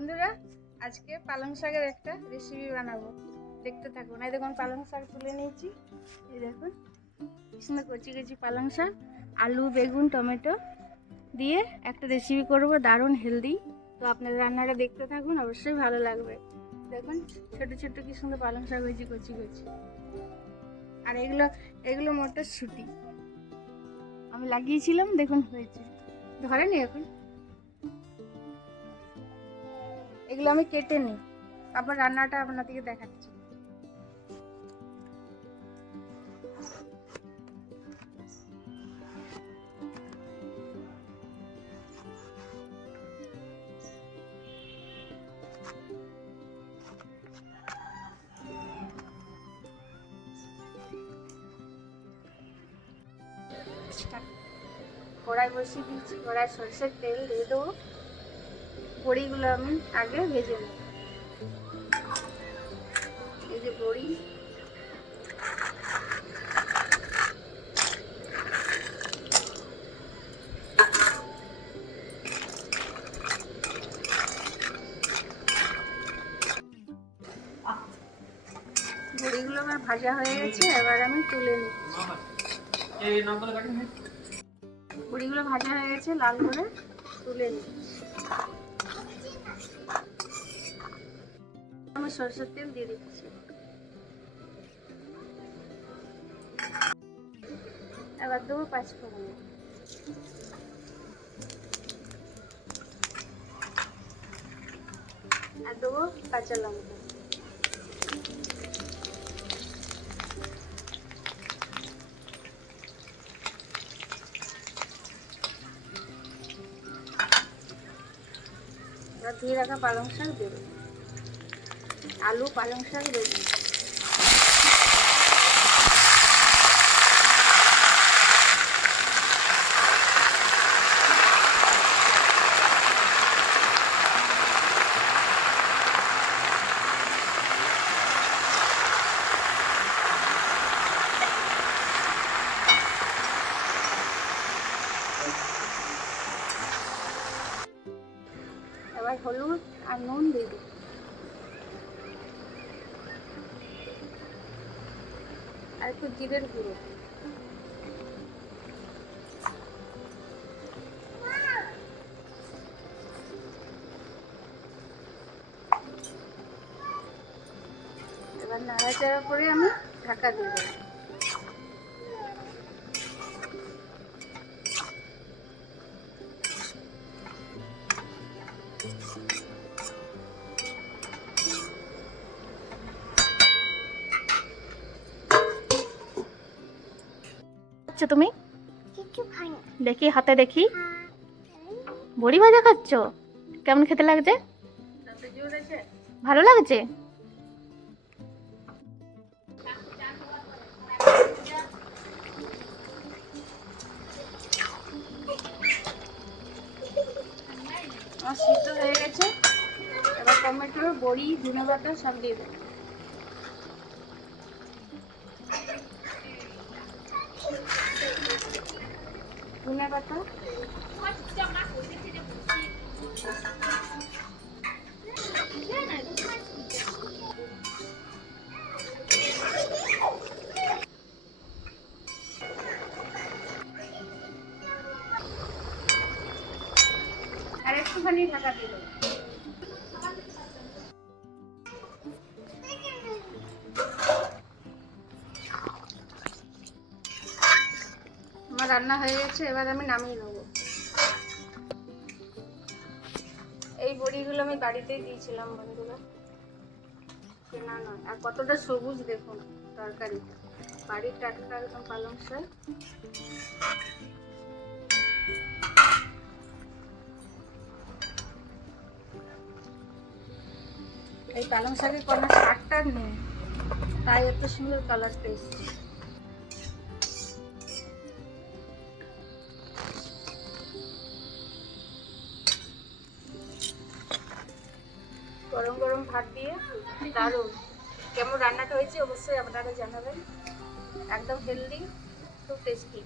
বন্ধুরা, আজকে পালং শাকের একটা রেসিপি বানাবো, দেখতে থাকুন। এই দেখুন পালং শাক তুলে নিয়েছি, এই দেখুন সুন্দর কচি কচি পালং শাক, আলু বেগুন টমেটো দিয়ে একটা রেসিপি করব, দারুণ হেলদি। তো আপনারা রান্নাটা দেখতে থাকুন, অবশ্যই ভালো লাগবে। দেখুন ছোট ছোট কি সুন্দর পালং শাক হয়েছে কচি কচি। আর এগুলো এগুলো মটরশুঁটি আমি লাগিয়েছিলাম, দেখুন হয়েছে, ধরেনি এখন। এগুলো আমি কেটে নিই, তারপর রান্নাটা আপনাদেরকে দেখাচ্ছি। কড়াই বসিয়ে দিয়েছি, কড়াই সরষের তেল দিয়ে দেবো। বড়িগুলো আমি আগে ভেজে নেব। এই যে বড়ি, বড়িগুলো আমার ভাজা হয়ে গেছে, এবার আমি তুলে নিচ্ছি। বড়িগুলো ভাজা হয়ে গেছে, লাল করে তুলে নিচ্ছি। আমি সরষের তেল দিয়ে দিচ্ছি, এবার দেবো পাঁচফোড়ন, আর দেবো কাঁচা লঙ্কা। এবার ধুয়ে রাখা পালং শাক দেবো, আলু পালং শাক দেবো। এবার হলুদ আর নুন দিয়ে দিই, আর একটু জিরের গুঁড়ো। এবার নাড়াচাড়া করে আমি ঢাকা দিয়ে দেবো। তুমি দেখি হাতে দেখি, বড়ি ভাজা খাচ্ছ, কেমন খেতে লাগছে? ভালো লাগছে? আমার সিদ্ধ হয়ে গেছে, এবার টমেটো বড়ি ধনে পাতা সব দিয়ে দেবো। ধনে পাতা, আর একটুখানি ঢাকা দিয়ে দেবো। আমার রান্না হয়ে গেছে, এবার আমি নামিয়ে নেবো। এই বড়িগুলো আমি বাড়িতেই দিয়েছিলাম বন্ধুরা, কেনা নয়। আর কতটা সবুজ দেখুন তরকারি, বাড়ির টাটকা একদম পালং শাক। এই পালং শাকের কোনো শাকটা নেই, তাই এত সুন্দর কালারটা এসছে। গরম গরম ভাত দিয়ে দারুণ। কেমন রান্নাটা হয়েছে অবশ্যই আপনারা জানাবেন। একদম হেলদি, খুব টেস্টি।